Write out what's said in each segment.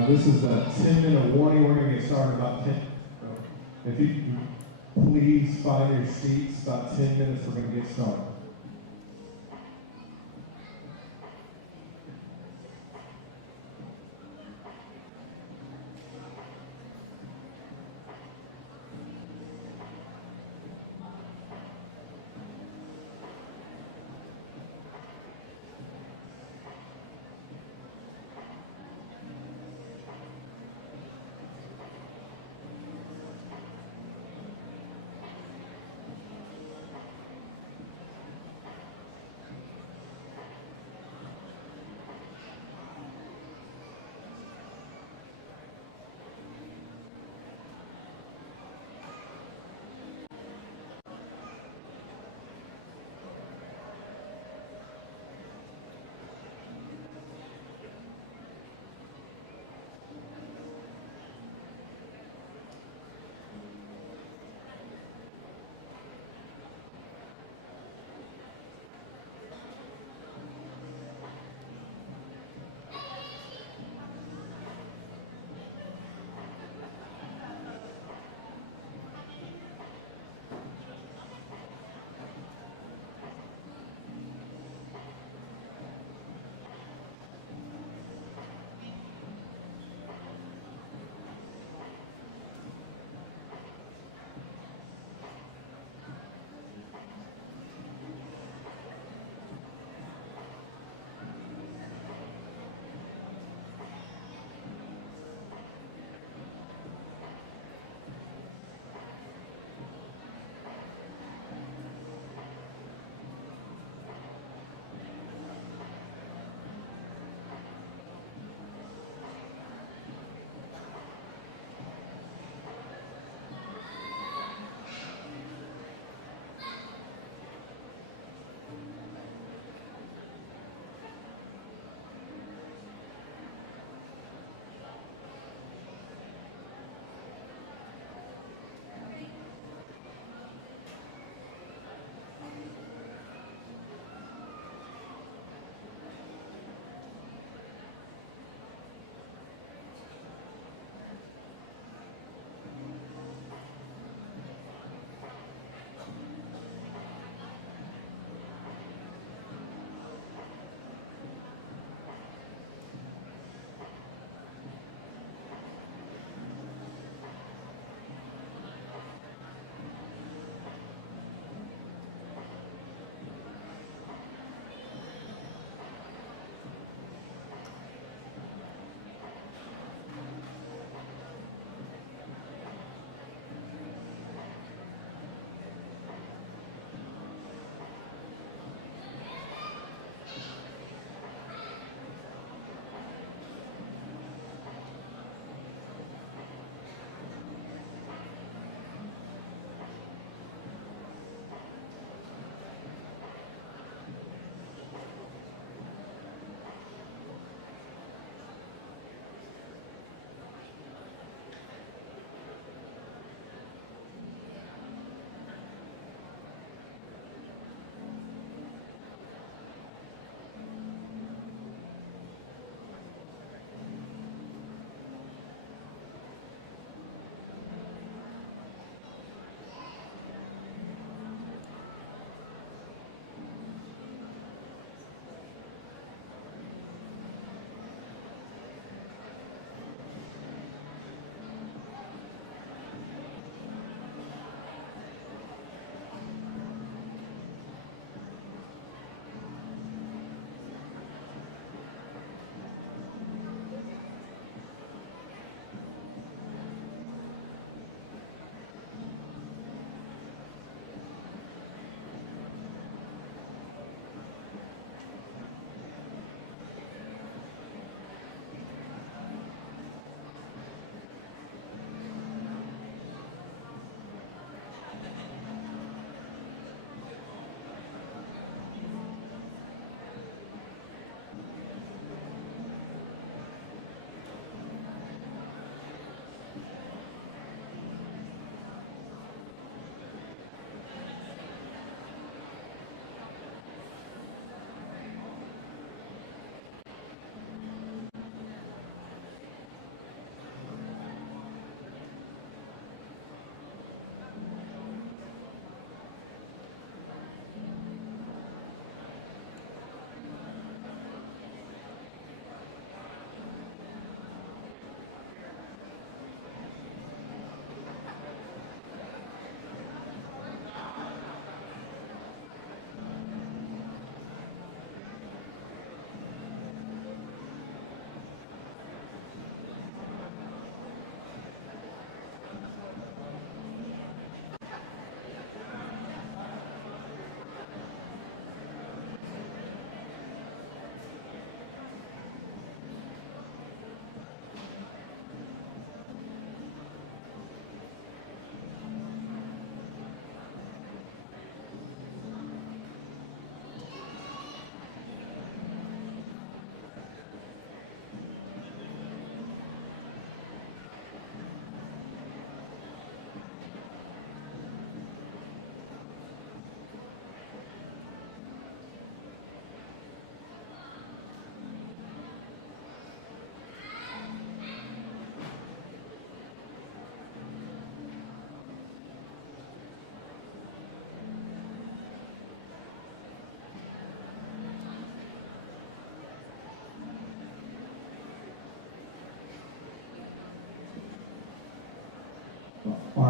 This is a 10-minute warning. We're going to get started about 10. If you please find your seats, about 10 minutes, we're going to get started.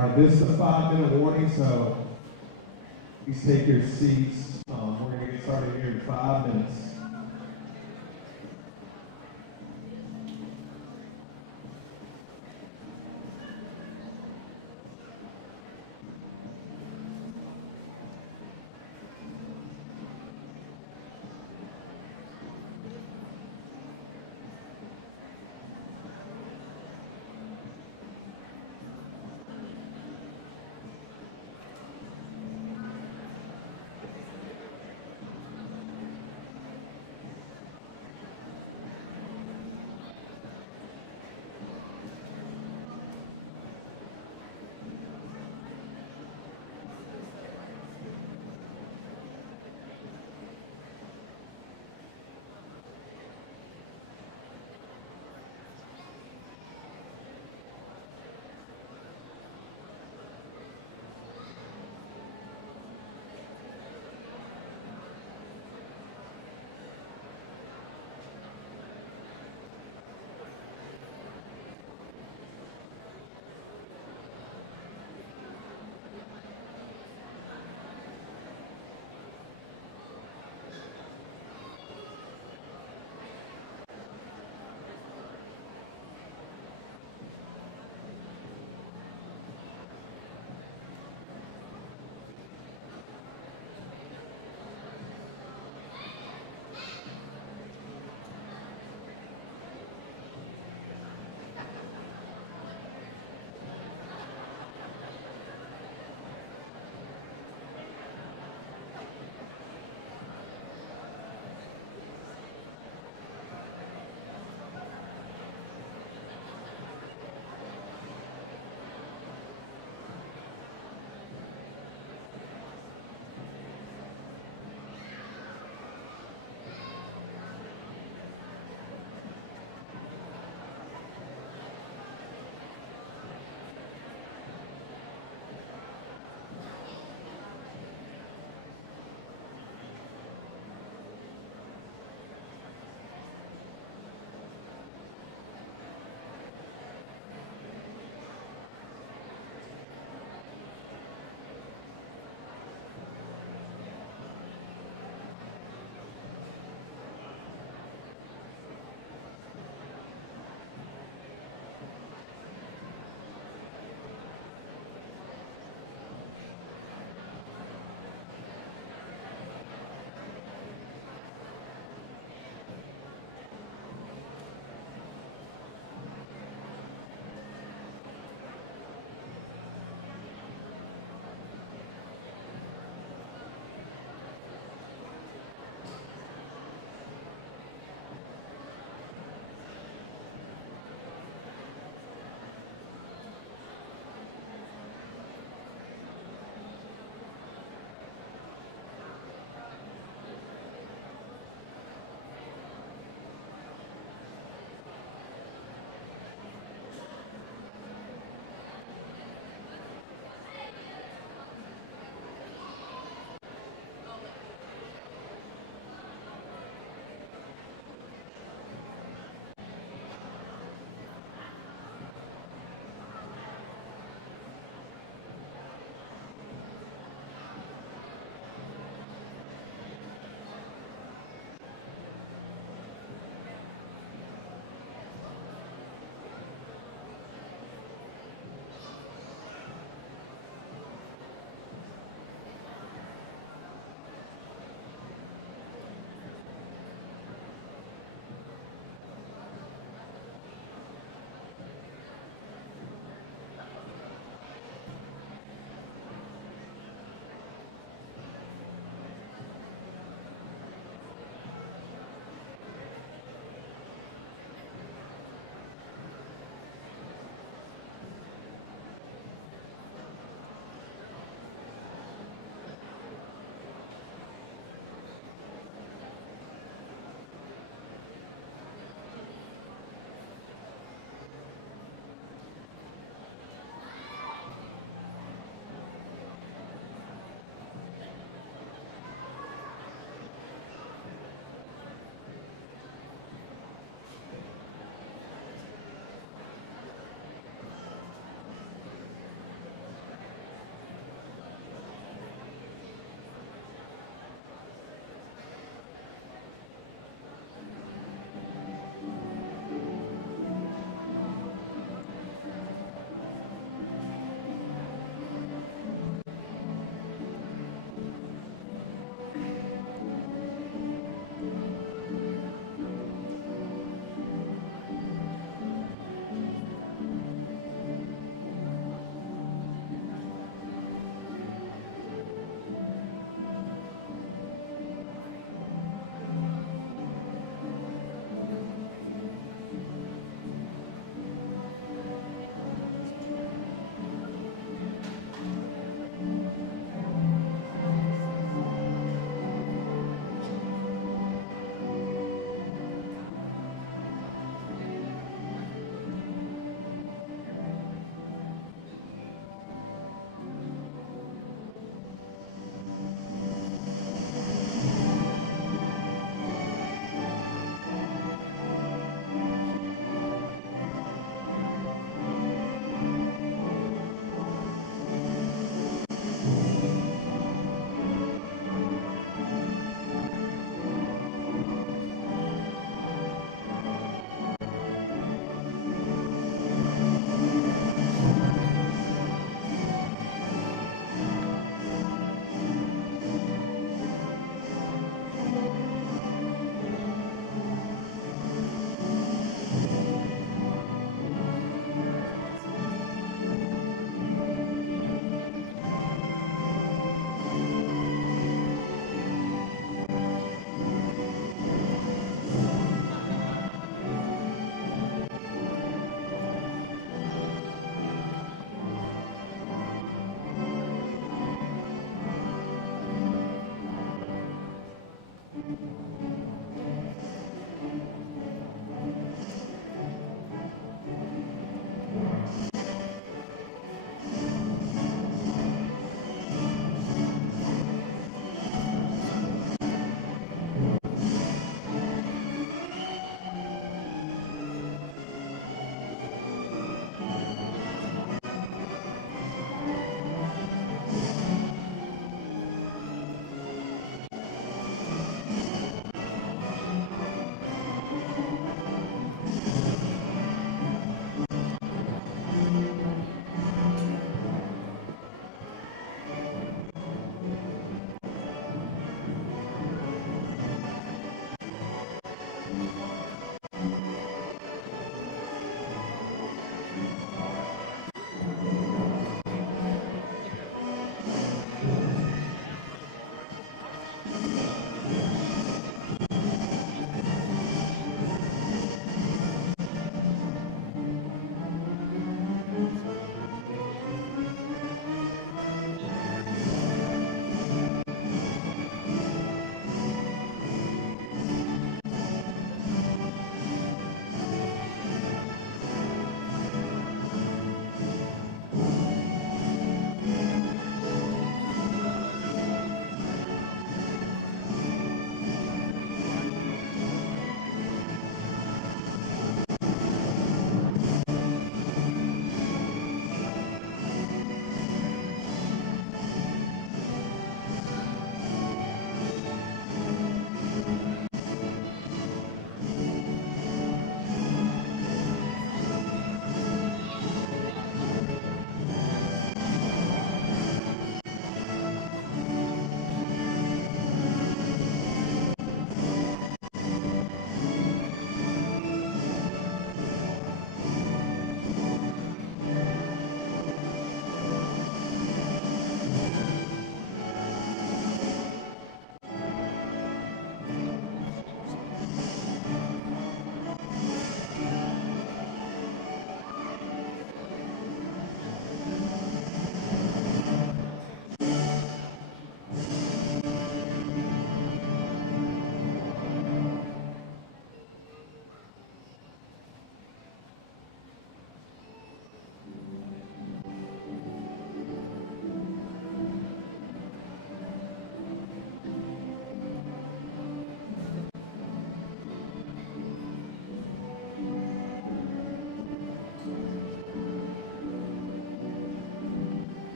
All right, this is a 5-minute warning, so please take your seats. We're going to get started here in 5 minutes.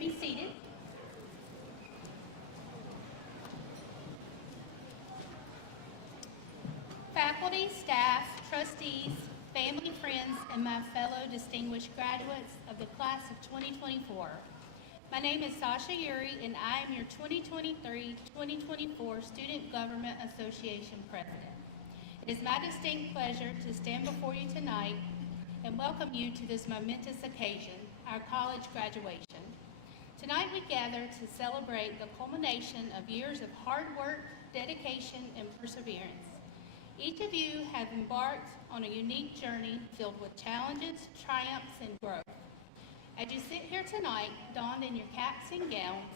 be seated. Faculty, staff, trustees, family, friends, and my fellow distinguished graduates of the class of 2024. My name is Sasha Uri, and I am your 2023-2024 Student Government Association President. It is my distinct pleasure to stand before you tonight and welcome you to this momentous occasion, our college graduation. Tonight we gather to celebrate the culmination of years of hard work, dedication, and perseverance. Each of you have embarked on a unique journey filled with challenges, triumphs, and growth. As you sit here tonight, donned in your caps and gowns,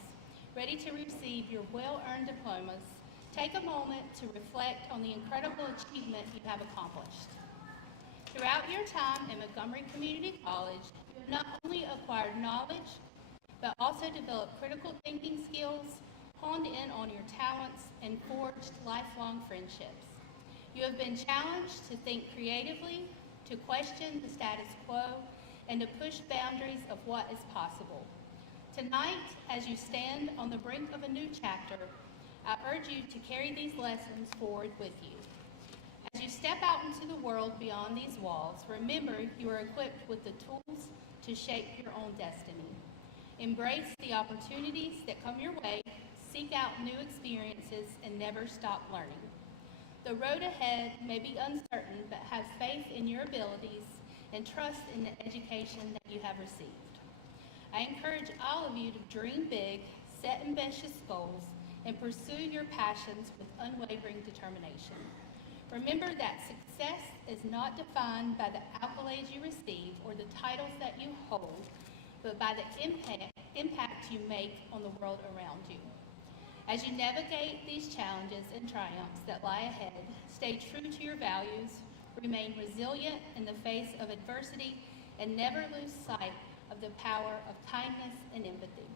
ready to receive your well-earned diplomas, take a moment to reflect on the incredible achievement you have accomplished. Throughout your time at Montgomery Community College, you have not only acquired knowledge, but also developed critical thinking skills, honed in on your talents, and forged lifelong friendships. You have been challenged to think creatively, to question the status quo, and to push boundaries of what is possible. Tonight, as you stand on the brink of a new chapter, I urge you to carry these lessons forward with you. As you step out into the world beyond these walls, remember you are equipped with the tools to shape your own destiny. Embrace the opportunities that come your way, seek out new experiences, and never stop learning. The road ahead may be uncertain, but have faith in your abilities and trust in the education that you have received. I encourage all of you to dream big, set ambitious goals, and pursue your passions with unwavering determination. Remember that success is not defined by the accolades you receive or the titles that you hold, but by the impact you make on the world around you. As you navigate these challenges and triumphs that lie ahead, stay true to your values, remain resilient in the face of adversity, and never lose sight of the power of kindness and empathy.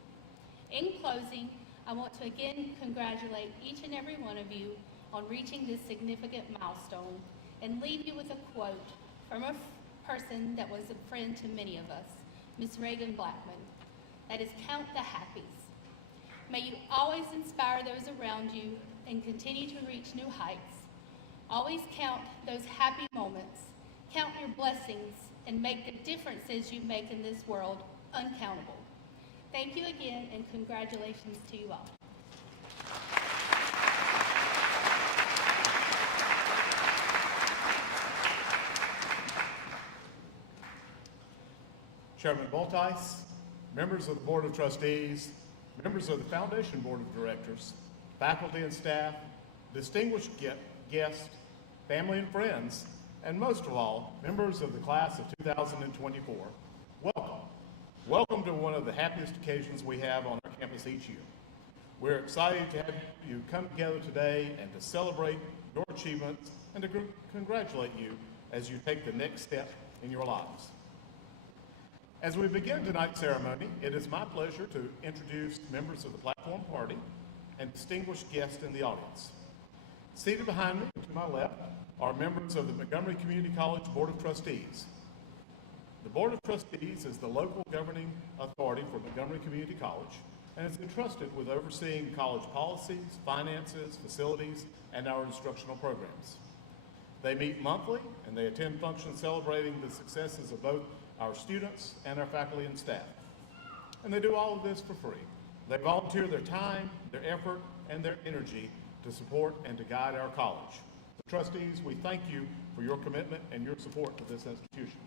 In closing, I want to again congratulate each and every one of you on reaching this significant milestone and leave you with a quote from a person that was a friend to many of us, Ms. Reagan Blackman. That is, count the happies. May you always inspire those around you and continue to reach new heights. Always count those happy moments, count your blessings, and make the differences you make in this world uncountable. Thank you again, and congratulations to you all. Chairman Boltice, members of the Board of Trustees, members of the Foundation Board of Directors, faculty and staff, distinguished guests, family and friends, and most of all, members of the class of 2024, welcome. Welcome to one of the happiest occasions we have on our campus each year. We're excited to have you come together today and to celebrate your achievements and to congratulate you as you take the next step in your lives. As we begin tonight's ceremony, it is my pleasure to introduce members of the platform party and distinguished guests in the audience. Seated behind me to my left are members of the Montgomery Community College Board of Trustees. The Board of Trustees is the local governing authority for Montgomery Community College and is entrusted with overseeing college policies, finances, facilities, and our instructional programs. They meet monthly and they attend functions celebrating the successes of both our students and our faculty and staff. And they do all of this for free. They volunteer their time, their effort, and their energy to support and to guide our college. So trustees, we thank you for your commitment and your support to this institution.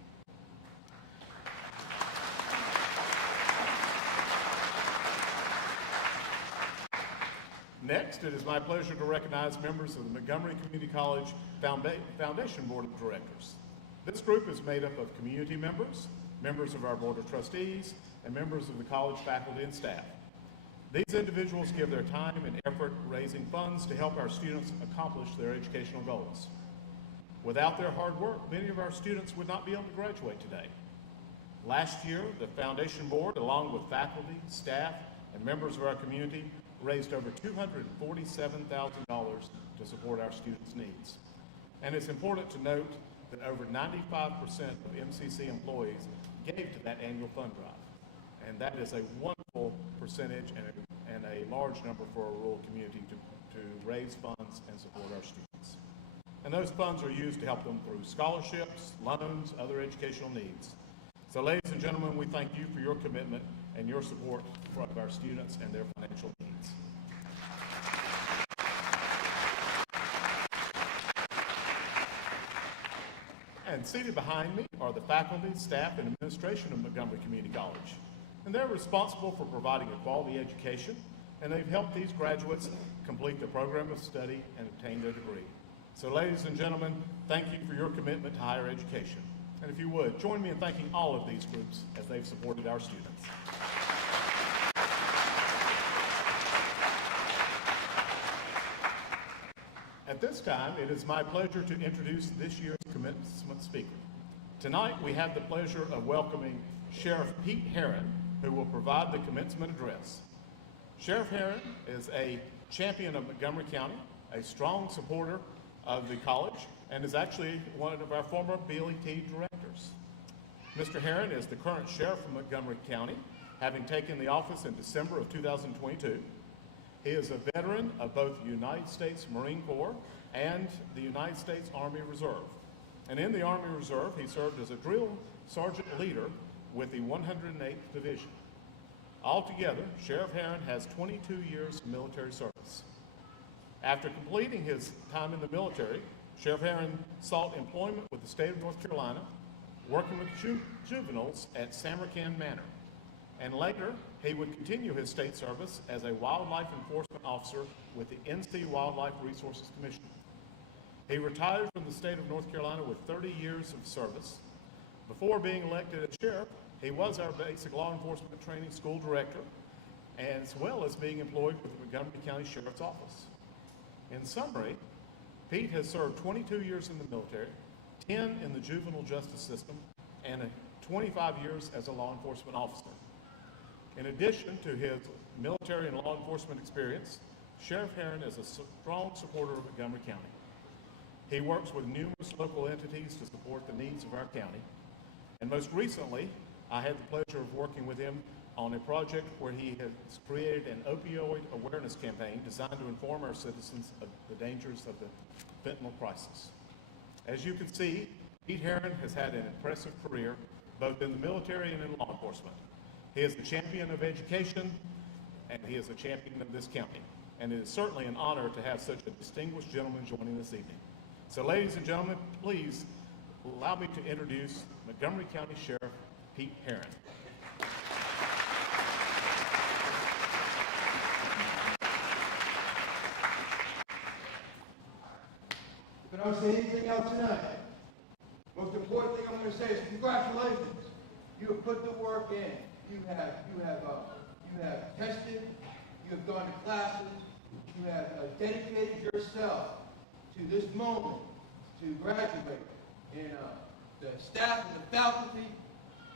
Next, it is my pleasure to recognize members of the Montgomery Community College Foundation Board of Directors. This group is made up of community members, members of our Board of Trustees, and members of the college faculty and staff. These individuals give their time and effort raising funds to help our students accomplish their educational goals. Without their hard work, many of our students would not be able to graduate today. Last year, the Foundation Board, along with faculty, staff, and members of our community, raised over $247,000 to support our students' needs. And it's important to note that over 95% of MCC employees gave to that annual fund drive. And that is a wonderful wonderful percentage and a large number for a rural community to raise funds and support our students. And those funds are used to help them through scholarships, loans, other educational needs. So ladies and gentlemen, we thank you for your commitment and your support of our students and their financial needs. And seated behind me are the faculty, staff, and administration of Montgomery Community College. And they're responsible for providing a quality education, and they've helped these graduates complete their program of study and obtain their degree. So ladies and gentlemen, thank you for your commitment to higher education. And if you would, join me in thanking all of these groups as they've supported our students. At this time, it is my pleasure to introduce this year's commencement speaker. Tonight, we have the pleasure of welcoming Sheriff Pete Herron, who will provide the commencement address. Sheriff Herron is a champion of Montgomery County, a strong supporter of the college, and is actually one of our former BLET directors. Mr. Herron is the current sheriff of Montgomery County, having taken the office in December of 2022. He is a veteran of both the United States Marine Corps and the United States Army Reserve. And in the Army Reserve, he served as a drill sergeant leader with the 108th Division. Altogether, Sheriff Herron has 22 years of military service. After completing his time in the military, Sheriff Herron sought employment with the state of North Carolina, working with juveniles at Samarkand Manor. And later, he would continue his state service as a wildlife enforcement officer with the NC Wildlife Resources Commission. He retired from the state of North Carolina with 30 years of service. Before being elected as sheriff, he was our basic law enforcement training school director, as well as being employed with the Montgomery County Sheriff's Office. In summary, Pete has served 22 years in the military, 10 in the juvenile justice system, and 25 years as a law enforcement officer. In addition to his military and law enforcement experience, Sheriff Herron is a strong supporter of Montgomery County. He works with numerous local entities to support the needs of our county. And most recently, I had the pleasure of working with him on a project where he has created an opioid awareness campaign designed to inform our citizens of the dangers of the fentanyl crisis. As you can see, Pete Herron has had an impressive career, both in the military and in law enforcement. He is the champion of education, and he is a champion of this county. And it is certainly an honor to have such a distinguished gentleman joining this evening. So ladies and gentlemen, please allow me to introduce Montgomery County Sheriff Pete Herron. If I don't say anything else tonight, most important thing I'm going to say is congratulations. You have put the work in. You have tested. You have gone to classes. You have dedicated yourself to this moment to graduate. And the staff and the faculty,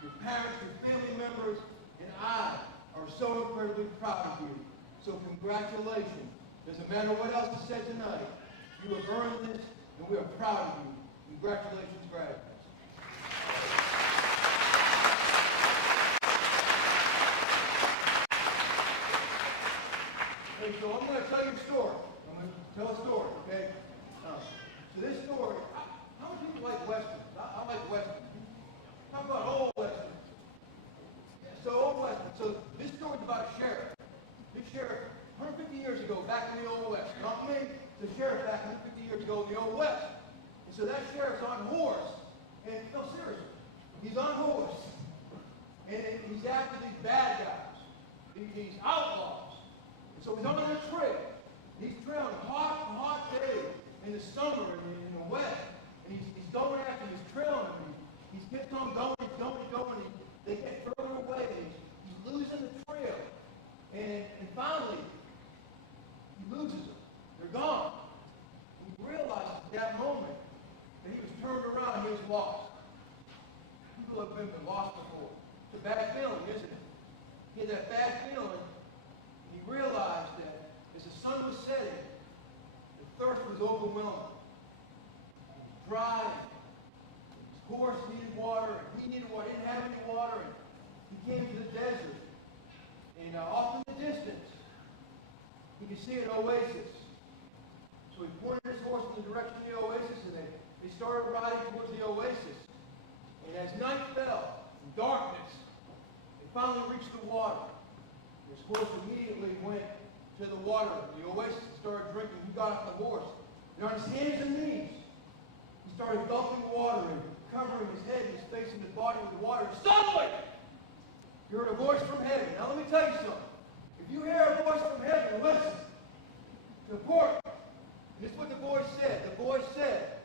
your parents, your family members, and I are so incredibly proud of you. So congratulations. Doesn't matter what else is said tonight. You have earned this, and we are proud of you. Congratulations, graduates. Okay, so I'm going to tell you a story. I'm going to tell a story, okay? So this story, how many people like Westerns? I like Westerns. How about old Westerns? Yeah, so old Westerns. So this story is about a sheriff. This sheriff, 150 years ago, back in the Old West. Not me, the sheriff back 150 years ago in the Old West. And so that sheriff's on horse. And no, seriously, he's on horse. And he's after these bad guys, these outlaws. And so he's on the trail. He's trailing hot days in the summer and in the west. And he's going after him, he's trailing them. He keeps on going. They get further away. He's losing the trail. And finally, he loses them. They're gone. He realizes at that moment that he was turned around, he was lost. People have been lost before. It's a bad feeling, isn't it? He had that bad feeling, and he realized that as the sun was setting, the thirst was overwhelming. It was dry, his horse needed water, and he needed water, didn't have any water, and he came to the desert. And he could see an oasis. So he pointed his horse in the direction of the oasis, and they started riding towards the oasis. And as night fell, in darkness, they finally reached the water. His horse immediately went to the water, the oasis, and started drinking. He got off the horse. And on his hands and knees, he started gulping water and covering his head and his face and his body with water. And suddenly, he heard a voice from heaven. Now let me tell you something. If you hear a voice from heaven, listen. It's important. And this is what the voice said. The voice said,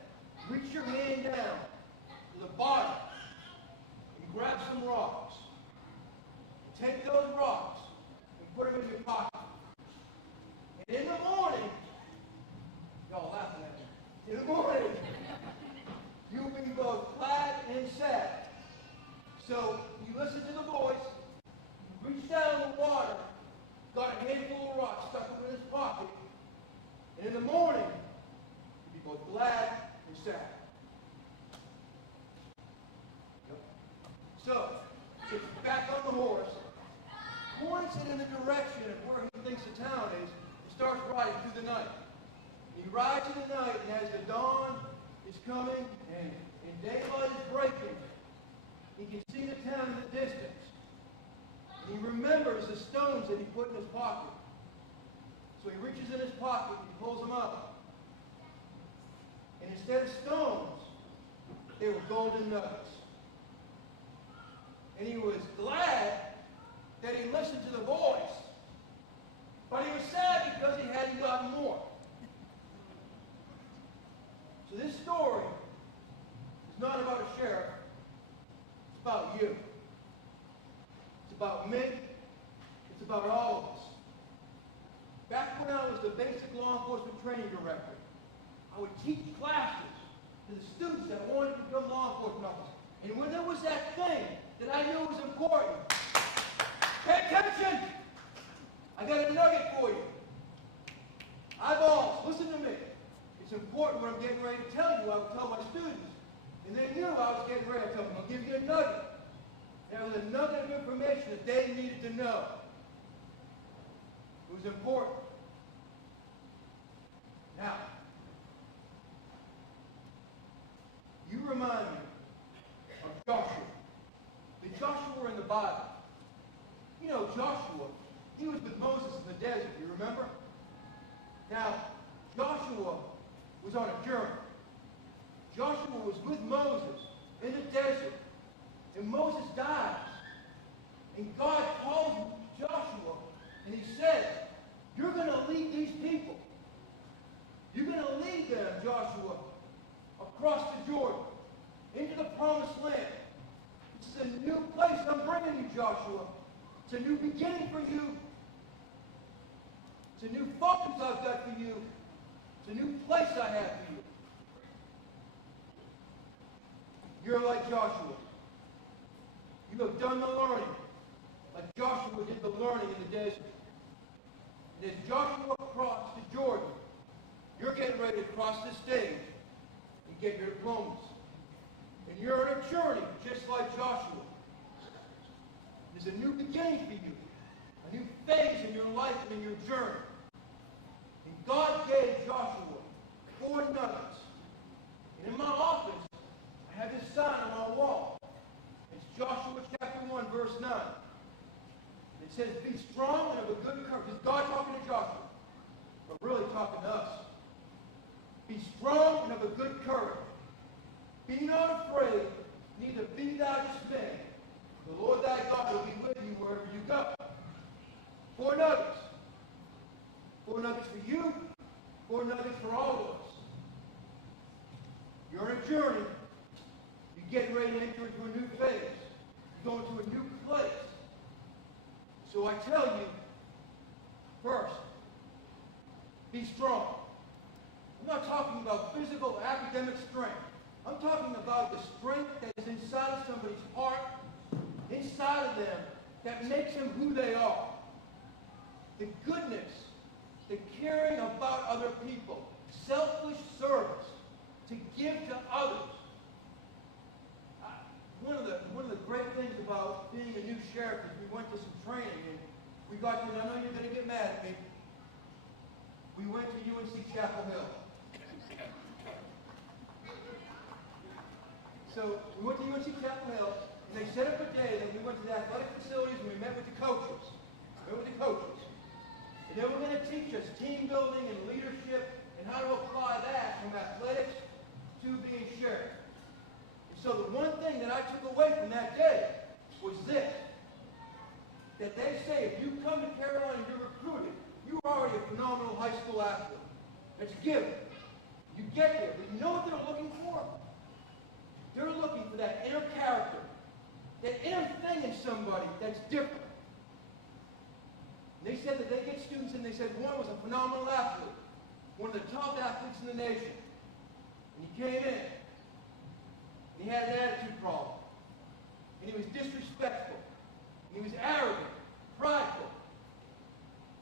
reach your hand down to the bottom and grab some rocks. Take those rocks and put them in your pocket. And in the morning, y'all laughing at me. In the morning, you'll be both glad and sad. So you listen to the voice, reach down in the water, got a handful of rocks, stuck them in his pocket, and in the morning, you'll be both glad and sad. Yep. So, gets back on the horse, points it in the direction of where he thinks the town is, and starts riding through the night. He rides in the night, and as the dawn is coming and daylight is breaking, he can see the town in the distance. And he remembers the stones that he put in his pocket. So he reaches in his pocket and he pulls them out. And instead of stones, they were golden nuggets. And he was glad that he listened to the voice, but he was sad because he hadn't gotten more. So this story is not about a sheriff. It's about you. It's about me. It's about all of us. Back when I was the basic law enforcement training director, I would teach classes to the students that wanted to become law enforcement officers. And when there was that thing that I knew was important, pay attention! I got a nugget for you. Eyeballs, listen to me. It's important what I'm getting ready to tell you. I would tell my students. And they knew I was getting ready to tell them. I'll give you a nugget. There was a nugget of information that they needed to know. It was important. Now, you remind me of Joshua. The Joshua in the Bible. You know, Joshua, he was with Moses in the desert, you remember? Now, Joshua was on a journey. Joshua was with Moses in the desert, and Moses dies. And God calls Joshua, and he says, you're going to lead these people. You're going to lead them, Joshua, across the Jordan, into the promised land. It's a new place I'm bringing you, Joshua. It's a new beginning for you. It's a new focus I've got for you. It's a new place I have for you. You're like Joshua. You have done the learning, like Joshua did the learning in the desert. And as Joshua crossed the Jordan, you're getting ready to cross this stage and get your diplomas. And you're on a journey just like Joshua. There's a new beginning for you, a new phase in your life and in your journey. And God gave Joshua 4 nuggets. And in my office, I have this sign on my wall. It's Joshua chapter 1, verse 9. It says, be strong and of a good courage. It's God talking to Joshua, but really talking to us. Be strong and of a good courage. Be not afraid, neither be thou dismayed. The Lord thy God will be with you wherever you go. 4 nuggets. 4 nuggets for you, 4 nuggets for all of us. You're on a journey. You're getting ready to enter into a new phase. You're going to a new place. So I tell you, first, be strong. I'm not talking about physical, academic strength. I'm talking about the strength that is inside of somebody's heart, inside of them, that makes them who they are. The goodness, the caring about other people, selfless service, to give to others. One of the great things about being a new sheriff is we went to some training and we got to, I know you're going to get mad at me, we went to UNC Chapel Hill. So we went to UNC Chapel Hill, and they set up a day that we went to the athletic facilities and we met with the coaches. And they were going to teach us team building and leadership and how to apply that from athletics to being sheriff. And so the one thing that I took away from that day was this, that they say if you come to Carolina and you're recruited, you're already a phenomenal high school athlete. That's a given. You get there, but you know what they're looking for? They're looking for that inner character, that inner thing in somebody that's different. And they said that they get students and they said one was a phenomenal athlete, one of the top athletes in the nation. And he came in, and he had an attitude problem. And he was disrespectful. And he was arrogant, prideful.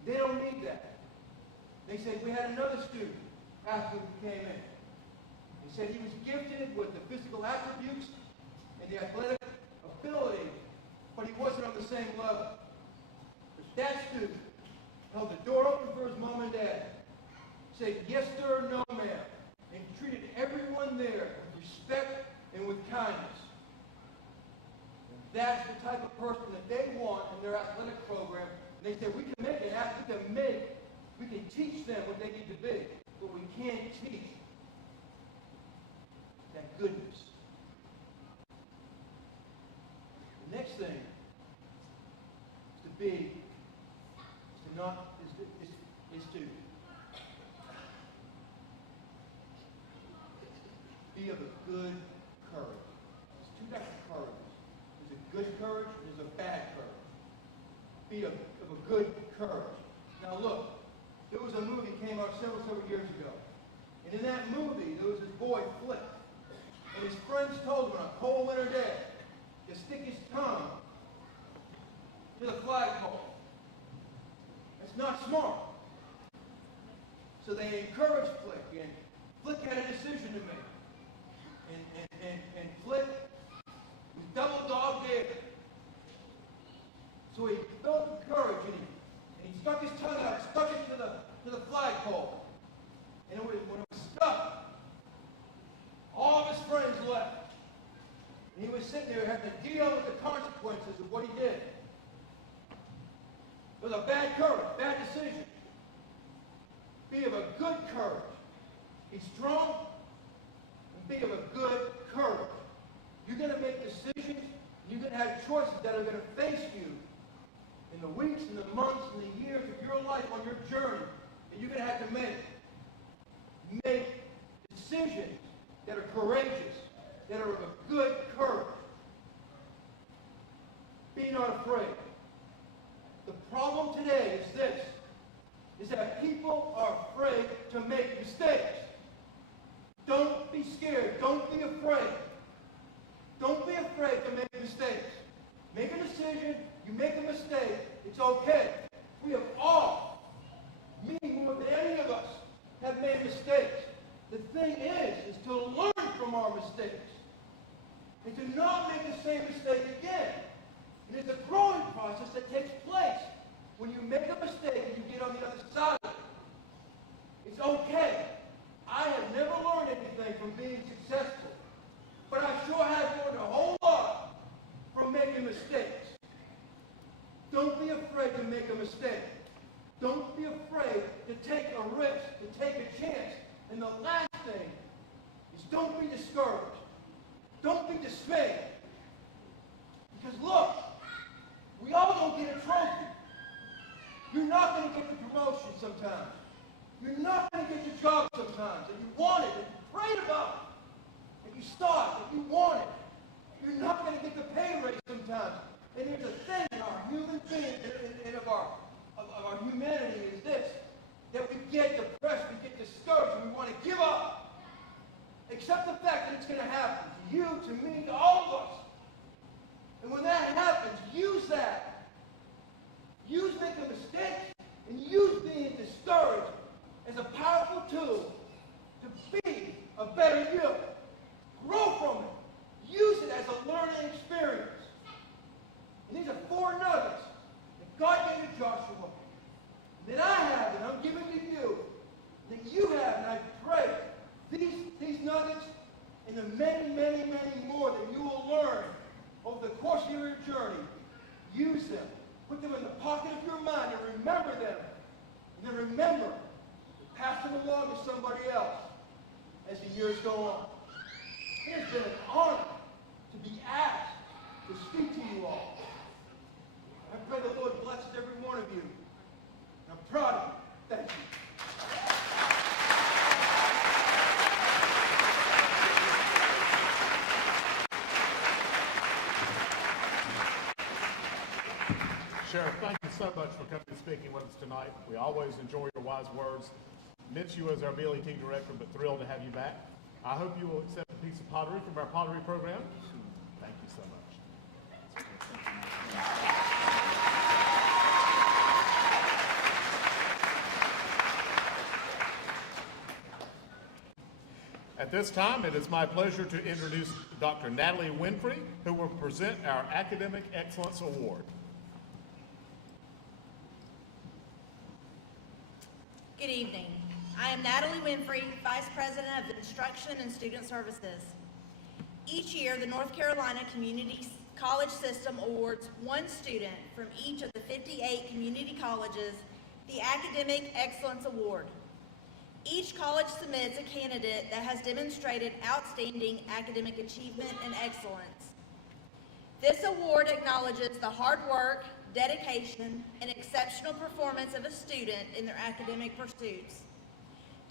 They don't need that. They said we had another student, athlete, who came in. He said he was gifted with the physical attributes and the athletic ability, but he wasn't on the same level. But that student held the door open for his mom and dad, said yes sir, no ma'am, and treated everyone there with respect and with kindness. And that's the type of person that they want in their athletic program. And they said we can make an athlete we can teach them what they need to be, but we can't teach that goodness. The next thing is to be, is to be of a good courage. There's two types of courage. There's a good courage and there's a bad courage. Be of a good courage. Now look, there was a movie that came out several years ago. And in that movie, there was this boy, Flip. And his friends told him on a cold winter day to stick his tongue to the flagpole. That's not smart. So they encouraged Flick, and Flick had a decision to make. And Flick was double dog dared. So he built courage and he stuck his tongue out, stuck it to the flagpole. And when it was stuck, all of his friends left. And he was sitting there having to deal with the consequences of what he did. It was a bad courage, bad decision. Be of a good courage. Be strong and be of a good courage. You're going to make decisions. You're going to have choices that are going to face you in the weeks and the months and the years of your life on your journey that you're going to have to make. Make decisions that are courageous, that are of a good courage. Be not afraid. The problem today is this, is that people are afraid to make mistakes. Don't be scared. Don't be afraid. Don't be afraid to make mistakes. Make a decision. You make a mistake. It's okay. We have all, me more than any of us, have made mistakes. The thing is to learn from our mistakes and to not make the same mistake again. And it's a growing process that takes place. When you make a mistake and you get on the other side of it, it's okay. I have never learned anything from being successful, but I sure have learned a whole lot from making mistakes. Don't be afraid to make a mistake. Don't be afraid to take a risk, to take a chance. And the last thing is don't be discouraged. Don't be dismayed. Because look, we all don't get a trophy. You're not going to get the promotion sometimes. You're not going to get the job sometimes that you wanted, that you prayed about, that you thought, that you wanted. You're not going to get the pay raise sometimes. And there's a thing in our human being, and of our humanity is this, that we get depressed, we get discouraged, and we want to give up. Accept the fact that it's going to happen to you, to me, to all of us. And when that happens, use that. Use making mistakes and use being discouraged as a powerful tool to be a better you. Grow from it. Use it as a learning experience. And these are 4 nuggets that God gave to Joshua, that I have, and I'm giving to you, And then remember to pass them along to somebody else as the years go on. It has been an honor to be asked to speak to you all. I pray the Lord blesses every one of you. And I'm proud of you. Thank you. Sheriff, thank you so much for coming and speaking with us tonight. We always enjoy your wise words. Miss you as our BLET director, but thrilled to have you back. I hope you will accept a piece of pottery from our pottery program. Thank you so much. At this time, it is my pleasure to introduce Dr. Natalie Winfrey, who will present our Academic Excellence Award. Good evening. I am Natalie Winfrey, Vice President of Instruction and Student Services. Each year, the North Carolina Community College System awards one student from each of the 58 community colleges the Academic Excellence Award. Each college submits a candidate that has demonstrated outstanding academic achievement and excellence. This award acknowledges the hard work, dedication, and exceptional performance of a student in their academic pursuits.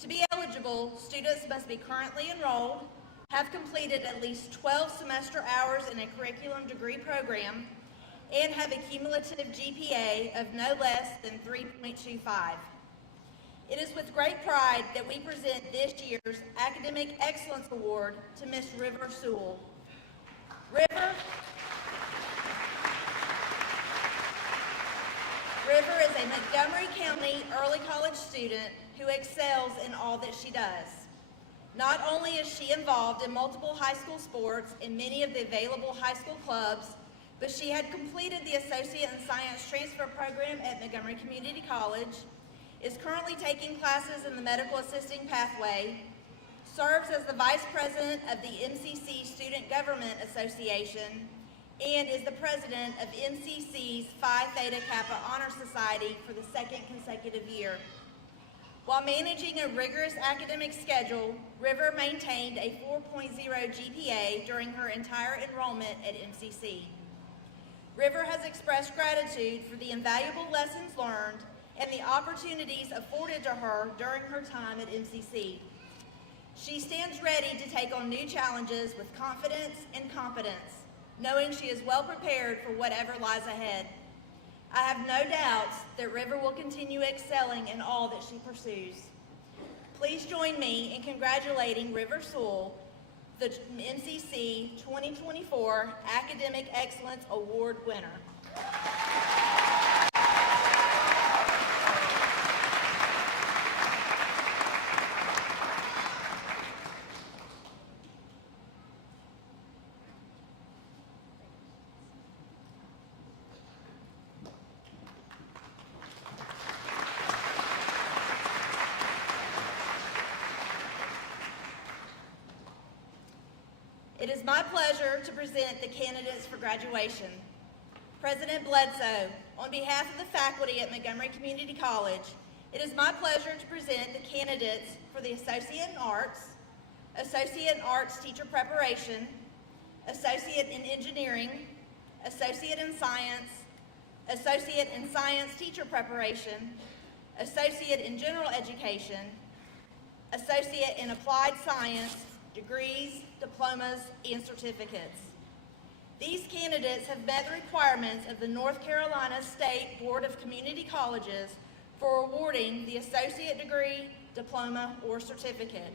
To be eligible, students must be currently enrolled, have completed at least 12 semester hours in a curriculum degree program, and have a cumulative GPA of no less than 3.25. It is with great pride that we present this year's Academic Excellence Award to Miss River Sewell. River is a Montgomery County early college student who excels in all that she does. Not only is she involved in multiple high school sports and many of the available high school clubs, but she had completed the Associate in Science Transfer Program at Montgomery Community College, is currently taking classes in the Medical Assisting Pathway, serves as the Vice President of the MCC Student Government Association, and is the president of MCC's Phi Theta Kappa Honor Society for the second consecutive year. While managing a rigorous academic schedule, River maintained a 4.0 GPA during her entire enrollment at MCC. River has expressed gratitude for the invaluable lessons learned and the opportunities afforded to her during her time at MCC. She stands ready to take on new challenges with confidence and competence, knowing she is well prepared for whatever lies ahead. I have no doubts that River will continue excelling in all that she pursues. Please join me in congratulating River Sewell, the MCC 2024 Academic Excellence Award winner. It is my pleasure to present the candidates for graduation. President Bledsoe, on behalf of the faculty at Montgomery Community College, it is my pleasure to present the candidates for the Associate in Arts, Associate in Arts Teacher Preparation, Associate in Engineering, Associate in Science, Associate in Science Teacher Preparation, Associate in General Education, Associate in Applied Science, degrees, diplomas, and certificates. These candidates have met the requirements of the North Carolina State Board of Community Colleges for awarding the associate degree, diploma, or certificate.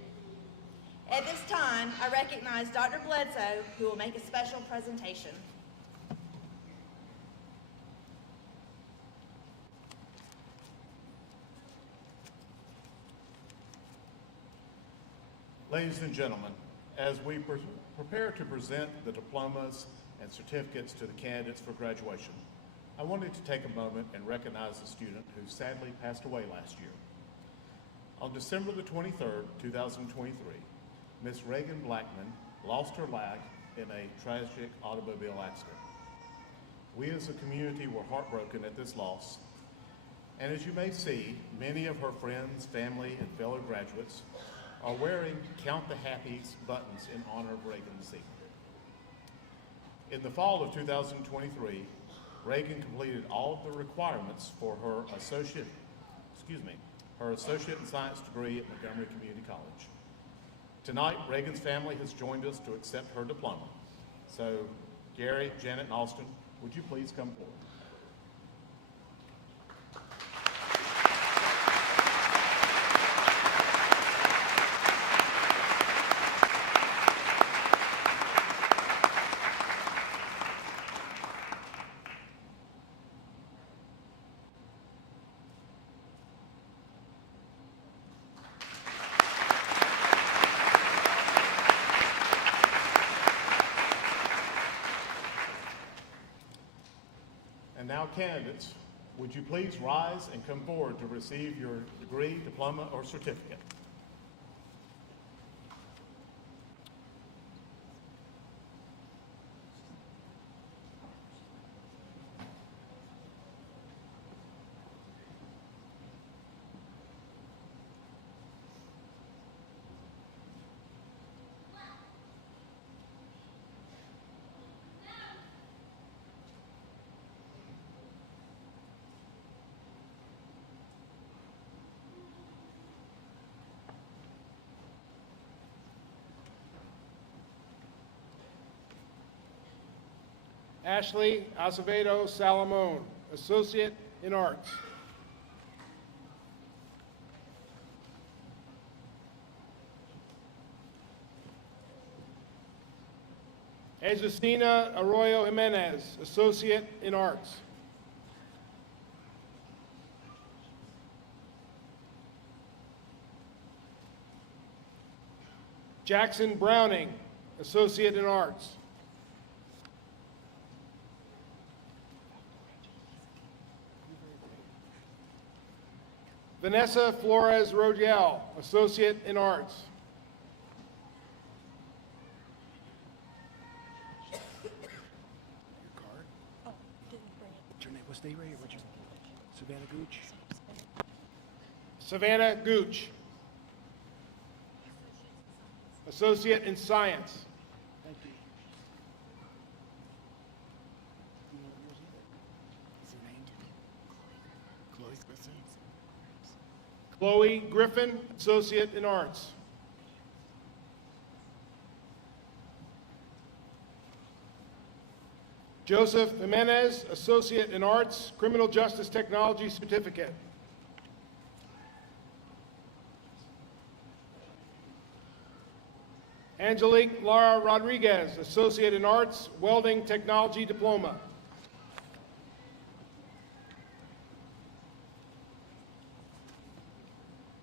At this time, I recognize Dr. Bledsoe, who will make a special presentation. Ladies and gentlemen, as we prepare to present the diplomas and certificates to the candidates for graduation, I wanted to take a moment and recognize a student who sadly passed away last year. On December the 23rd, 2023, Miss Reagan Blackman lost her life in a tragic automobile accident. We as a community were heartbroken at this loss. And as you may see, many of her friends, family, and fellow graduates are wearing Count the Happies buttons in honor of Reagan this evening. In the fall of 2023, Reagan completed all of the requirements for her associate in science degree at Montgomery Community College. Tonight, Reagan's family has joined us to accept her diploma. So, Gary, Janet, and Austin, would you please come forward? And now, candidates, would you please rise and come forward to receive your degree, diploma, or certificate? Ashley Acevedo Salamone, Associate in Arts. Azucena Arroyo Jimenez, Associate in Arts. Jackson Browning, Associate in Arts. Vanessa Flores Rogel, Associate in Arts. Your card? Oh, didn't bring it. What's your name? What's the name right here? What's your Savannah Gooch? Savannah Gooch, Associate in Science. Thank you. Do you know what yours is? What's your name? Chloe Griffin. Chloe Griffin, Associate in Arts. Joseph Jimenez, Associate in Arts, Criminal Justice Technology Certificate. Angelique Lara Rodriguez, Associate in Arts, Welding Technology Diploma.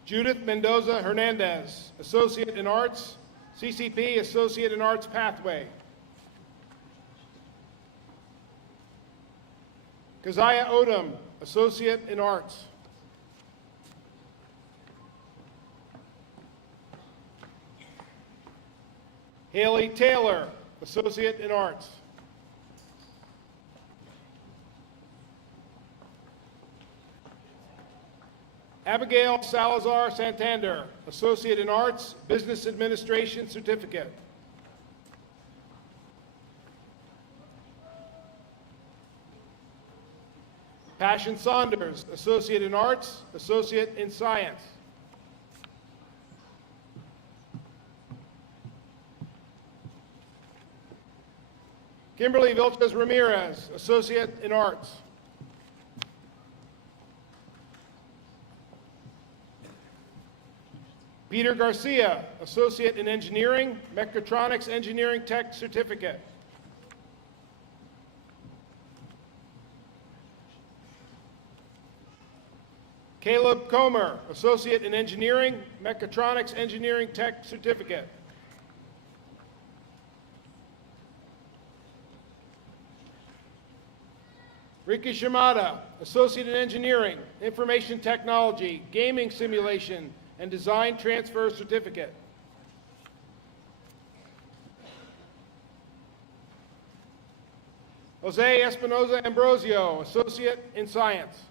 Judith Mendoza Hernandez, Associate in Arts, CCP Associate in Arts Pathway. Keziah Odom, Associate in Arts. Haley Taylor, Associate in Arts. Abigail Salazar Santander, Associate in Arts, Business Administration Certificate. Passion Saunders, Associate in Arts, Associate in Science. Kimberly Vilches Ramirez, Associate in Arts. Peter Garcia, Associate in Engineering, Mechatronics Engineering Tech Certificate. Caleb Comer, Associate in Engineering, Mechatronics Engineering Tech Certificate. Riki Shimada, Associate in Engineering, Information Technology, Gaming Simulation, and Design Transfer Certificate. Jose Espinoza Ambrosio, Associate in Science.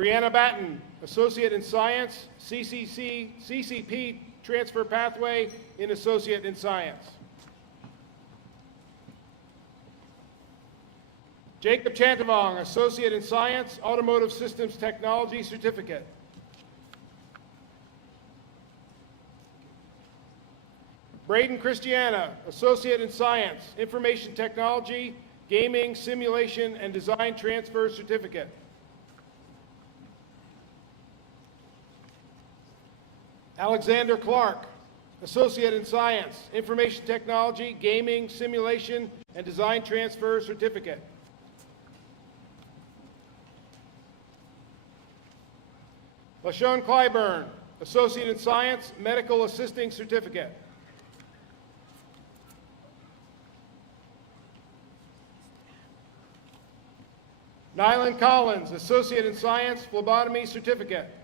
Brianna Batten, Associate in Science, CCP Transfer Pathway in Associate in Science. Jacob Chantavong, Associate in Science, Automotive Systems Technology Certificate. Braden Christiana, Associate in Science, Information Technology, Gaming, Simulation, and Design Transfer Certificate. Alexander Clark, Associate in Science, Information Technology, Gaming, Simulation, and Design Transfer Certificate. LaShawn Clyburn, Associate in Science, Medical Assisting Certificate. Nylan Collins, Associate in Science, Phlebotomy Certificate.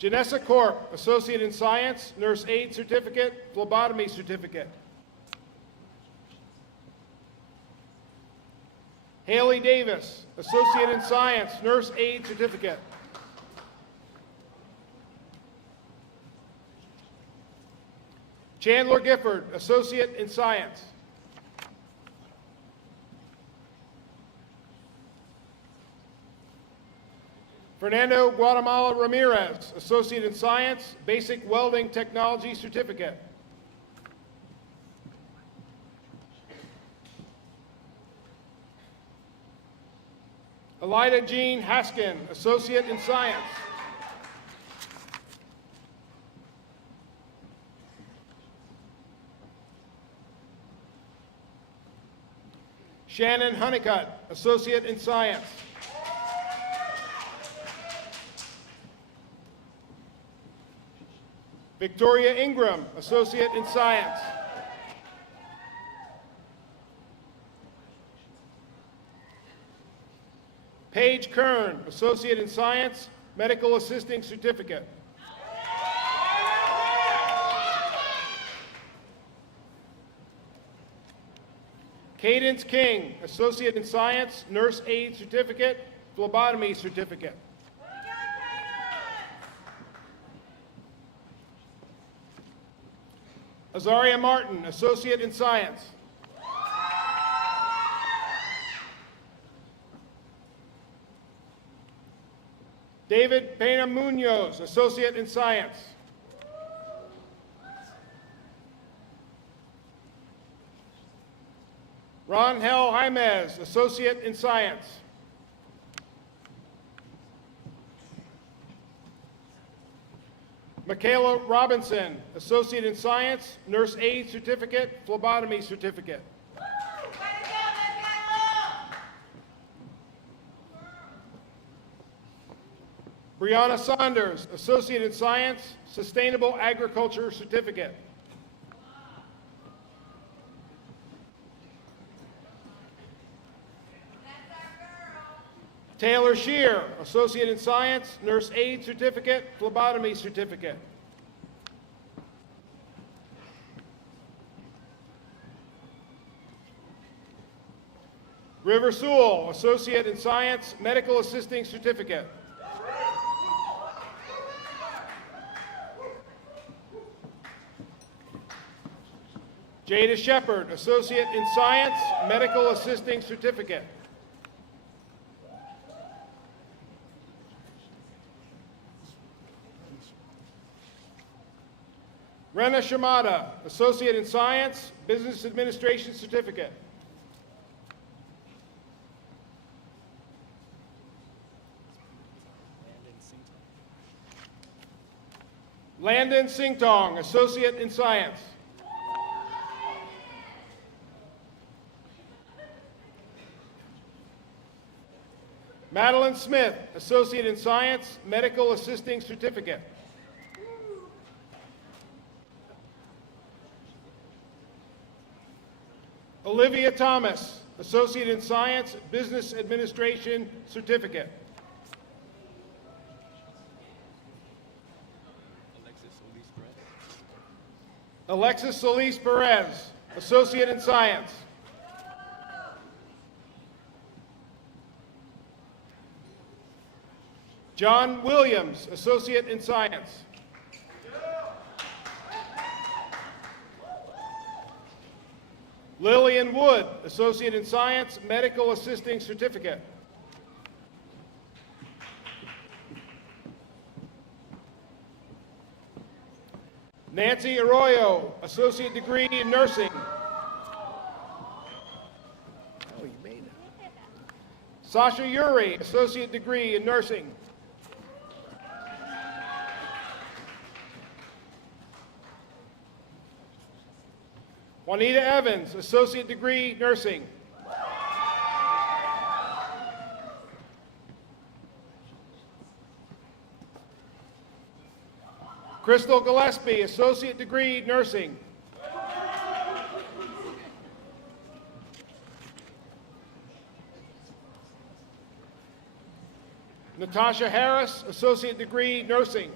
Janessa Corp, Associate in Science, Nurse Aid Certificate, Phlebotomy Certificate. Haley Davis, Associate in Science, Nurse Aid Certificate. Chandler Gifford, Associate in Science. Fernando Guatemala Ramirez, Associate in Science, Basic Welding Technology Certificate. Elida Jean Haskin, Associate in Science. Shannon Honeycutt, Associate in Science. Victoria Ingram, Associate in Science. Paige Kern, Associate in Science, Medical Assisting Certificate. Cadence King, Associate in Science, Nurse Aid Certificate, Phlebotomy Certificate. Azaria Martin, Associate in Science. David Pena Munoz, Associate in Science. Ronhel Jaimez, Associate in Science. Michaela Robinson, Associate in Science, Nurse Aid Certificate, Phlebotomy Certificate. Brianna Saunders, Associate in Science, Sustainable Agriculture Certificate. Taylor Shear, Associate in Science, Nurse Aid Certificate, Phlebotomy Certificate. River Sewell, Associate in Science, Medical Assisting Certificate. Jada Shepard, Associate in Science, Medical Assisting Certificate. Rena Shimada, Associate in Science, Business Administration Certificate. Landon Singtong, Associate in Science. Madeline Smith, Associate in Science, Medical Assisting Certificate. Olivia Thomas, Associate in Science, Business Administration Certificate. Alexis Solis Perez, Associate in Science. John Williams, Associate in Science. Lillian Wood, Associate in Science, Medical Assisting Certificate. Nancy Arroyo, Associate Degree in Nursing. Oh, you made it. Sasha Uri, Associate Degree in Nursing. Juanita Evans, Associate Degree Nursing. Crystal Gillespie, Associate Degree Nursing. Natasha Harris, Associate Degree Nursing.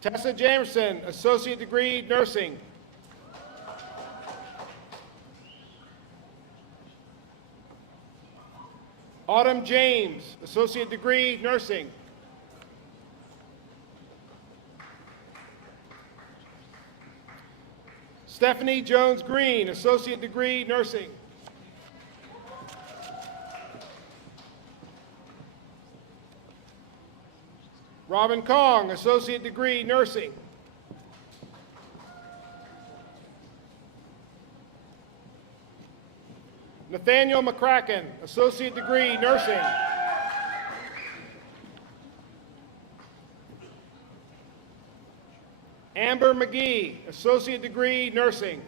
Tessa Jamerson, Associate Degree Nursing. Autumn James, Associate Degree Nursing. Stephanie Jones Green, Associate Degree Nursing. Robin Kong, Associate Degree Nursing. Nathaniel McCracken, Associate Degree Nursing. Amber McGee, Associate Degree Nursing.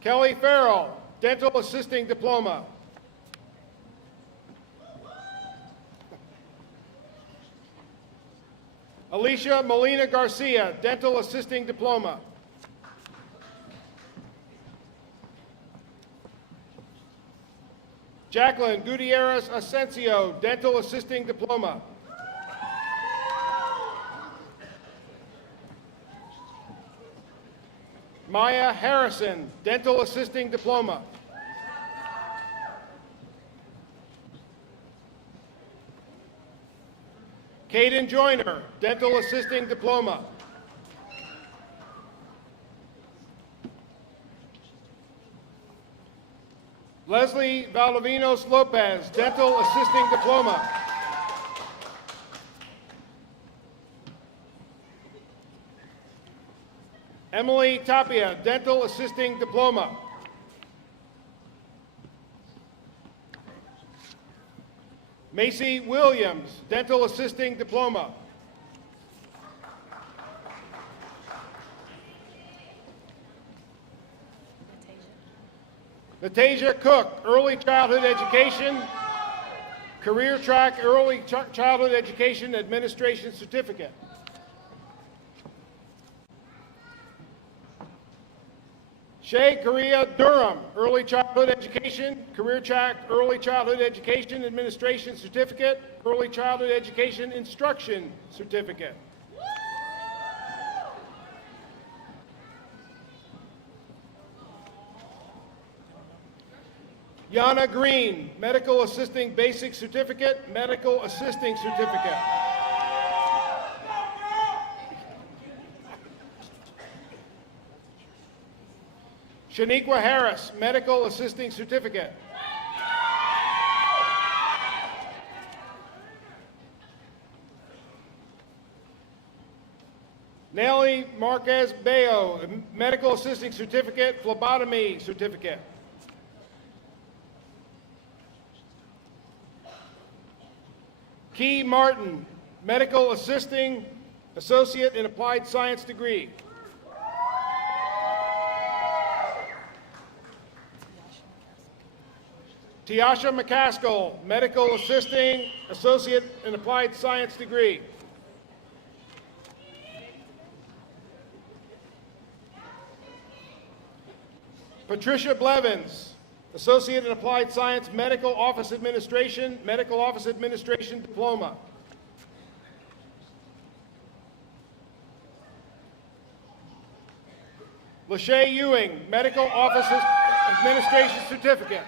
Kelly Farrell, Dental Assisting Diploma. Alicia Molina Garcia, Dental Assisting Diploma. Jacqueline Gutierrez Asensio, Dental Assisting Diploma. Maya Harrison, Dental Assisting Diploma. Caden Joyner, Dental Assisting Diploma. Leslie Valdivinos Lopez, Dental Assisting Diploma. Emily Tapia, Dental Assisting Diploma. Macy Williams, Dental Assisting Diploma. Natasia Cook, Early Childhood Education, Career Track Early Childhood Education Administration Certificate. Shay Correa Durham, Early Childhood Education, Career Track Early Childhood Education Administration Certificate, Early Childhood Education Instruction Certificate. Yana Green, Medical Assisting Basic Certificate, Medical Assisting Certificate. Shaniqua Harris, Medical Assisting Certificate. Nelly Marquez Bayo, Medical Assisting Certificate, Phlebotomy Certificate. Key Martin, Medical Assisting, Associate in Applied Science degree. Tiasha McCaskill, Medical Assisting, Associate in Applied Science degree. Patricia Blevins, Associate in Applied Science, Medical Office Administration Diploma. Lachey Ewing, Medical Office Administration Certificate.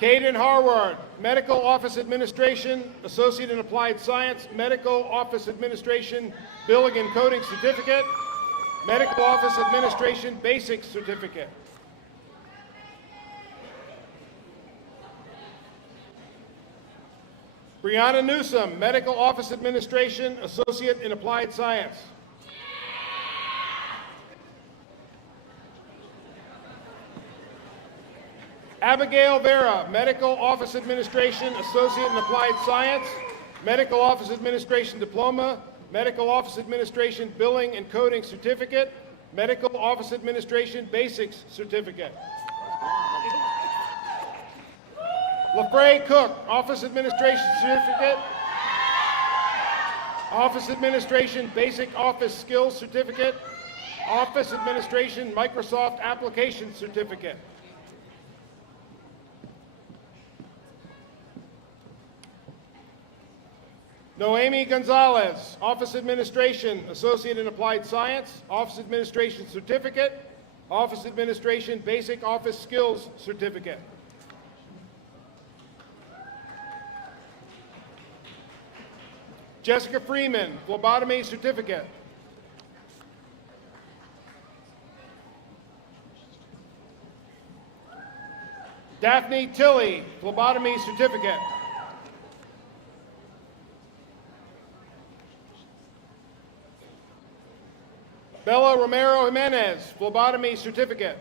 Caden Harward, Medical Office Administration, Associate in Applied Science, Medical Office Administration, Billing and Coding Certificate, Medical Office Administration Basic Certificate. Brianna Newsom, Medical Office Administration, Associate in Applied Science. Abigail Vera, Medical Office Administration, Associate in Applied Science, Medical Office Administration Diploma, Medical Office Administration Billing and Coding Certificate, Medical Office Administration Basics Certificate. LaFrey Cook, Office Administration Certificate, Office Administration Basic Office Skills Certificate, Office Administration Microsoft Application Certificate. Noemi Gonzalez, Office Administration, Associate in Applied Science, Office Administration Certificate, Office Administration Basic Office Skills Certificate. Jessica Freeman, Phlebotomy Certificate. Daphne Tilley, Phlebotomy Certificate. Bella Romero Jimenez, Phlebotomy Certificate.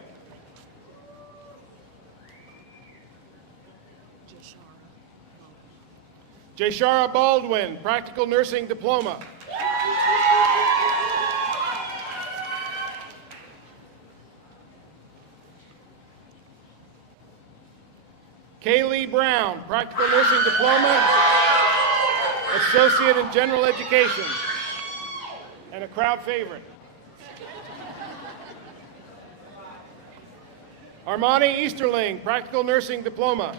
Jashara Baldwin, Practical Nursing Diploma. Kaylee Brown, Practical Nursing Diploma, Associate in General Education, and a crowd favorite. Armani Easterling, Practical Nursing Diploma.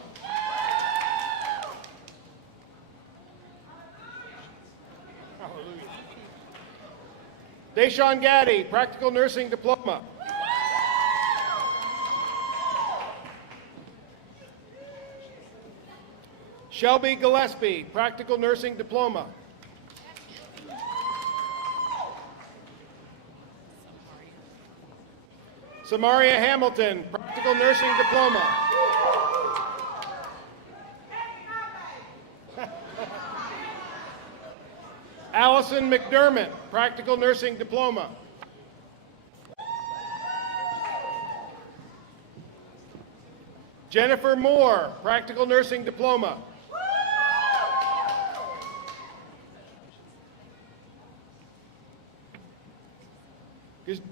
Deshaun Gaddy, Practical Nursing Diploma. Shelby Gillespie, Practical Nursing Diploma. Samaria Hamilton, Practical Nursing Diploma. Allison McDermott, Practical Nursing Diploma. Jennifer Moore, Practical Nursing Diploma.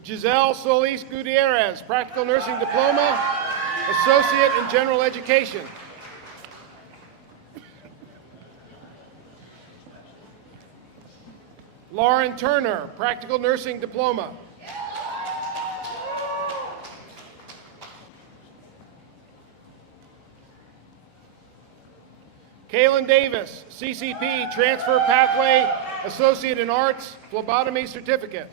Giselle Solis Gutierrez, Practical Nursing Diploma, Associate in General Education. Lauren Turner, Practical Nursing Diploma. Kaylin Davis, CCP, Transfer Pathway, Associate in Arts, Phlebotomy Certificate.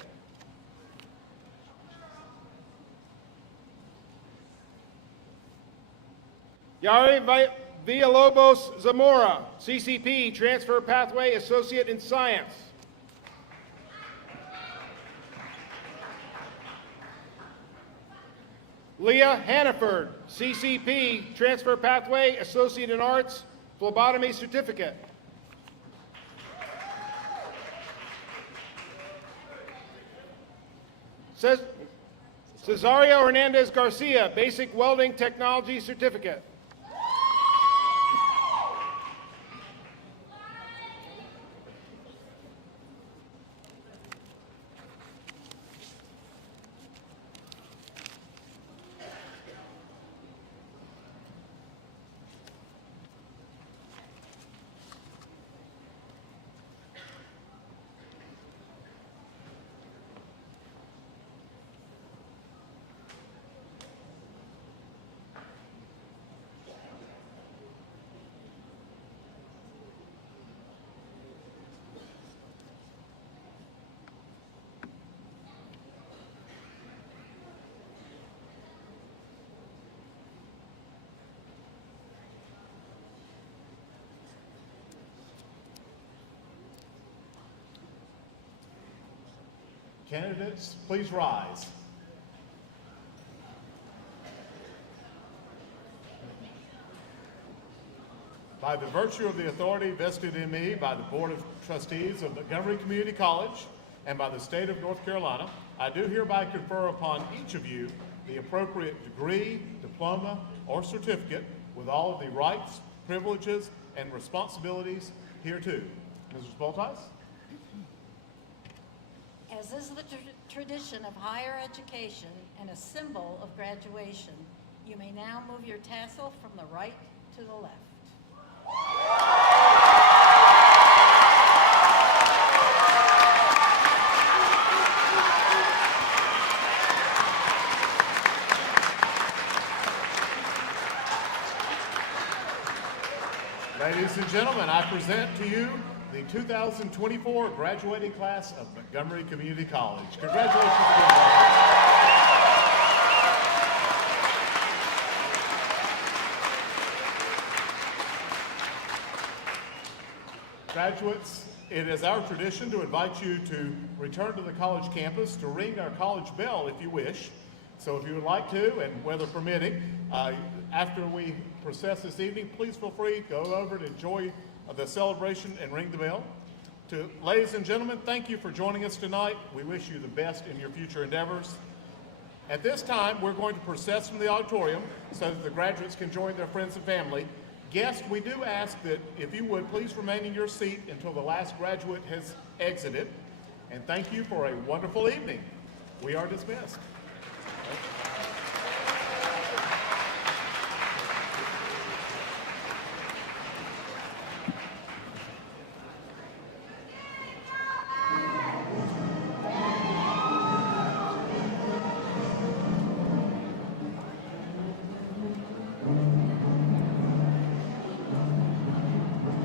Yari Villalobos Zamora, CCP, Transfer Pathway, Associate in Science. Leah Hannaford, CCP, Transfer Pathway, Associate in Arts, Phlebotomy Certificate. Cesario Hernandez Garcia, Basic Welding Technology Certificate. Candidates, please rise. By the virtue of the authority vested in me by the Board of Trustees of Montgomery Community College and by the state of North Carolina, I do hereby confer upon each of you the appropriate degree, diploma, or certificate with all of the rights, privileges, and responsibilities hereto. Mrs. Boltice? As is the tradition of higher education and a symbol of graduation, you may now move your tassel from the right to the left. Ladies and gentlemen, I present to you the 2024 graduating class of Montgomery Community College. Congratulations again, graduates, it is our tradition to invite you to return to the college campus to ring our college bell if you wish. So if you would like to, and weather permitting, after we process this evening, please feel free to go over and enjoy the celebration and ring the bell. Ladies and gentlemen, thank you for joining us tonight. We wish you the best in your future endeavors. At this time, we're going to process from the auditorium so that the graduates can join their friends and family. Guests, we do ask that if you would, please remain in your seat until the last graduate has exited. And thank you for a wonderful evening. We are dismissed.